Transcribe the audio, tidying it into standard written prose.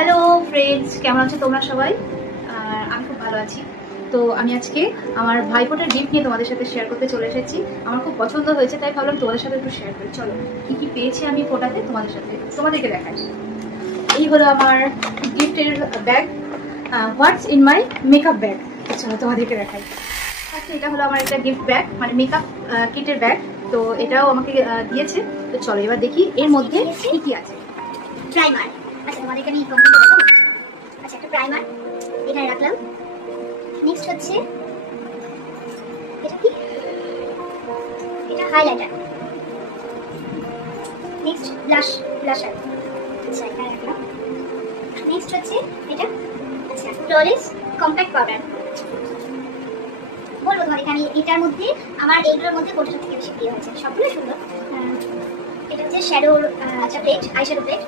Hello friends, কেমন আছো তোমরা সবাই? আমি খুব ভালো আছি। তো আমি আজকে আমার ভাইফোঁটার গিফট নিয়ে তোমাদের সাথে শেয়ার করতে চলে এসেছি। আমার খুব পছন্দ হয়েছে, তাই ভাবলাম তোমাদের সাথে একটু শেয়ার করি। চলো, কি কি পেয়েছি আমি ফোঁটাতে তোমাদেরকে দেখাই। এই হলো আমার গিফটের bag, what's in my makeup bag. চলো তোমাদেরকে দেখাই। আচ্ছা, এটা হলো আমার একটা গিফট ব্যাগ, মানে মেকআপ কিটের ব্যাগ। তো এটাও আমাকে দিয়েছে। তো চলো এবার দেখি এর মধ্যে কি কি আছে। প্রাইমার। আচ্ছা, তোমাদেরকে আমি কমপ্লিট দেখাবো। আচ্ছা, একটা প্রাইমার এখানে রাখলাম। নেক্সট হচ্ছে এটা কি, এটা হাইলাইটার। Next blusher. আচ্ছা, এখানে রাখলাম। নেক্সট হচ্ছে এটা, আচ্ছা, ফ্লোরেস কম্প্যাক্ট পাউডার। বলবো তোমাদেরকে আমি এটার মধ্যে আমার এইগুলোর মধ্যে কোনটা থেকে বেশি প্রিয় হয়েছে। সবগুলো সুন্দর। এটা হচ্ছে শ্যাডোর একটা প্লেট, আই শ্যাডো প্লেট।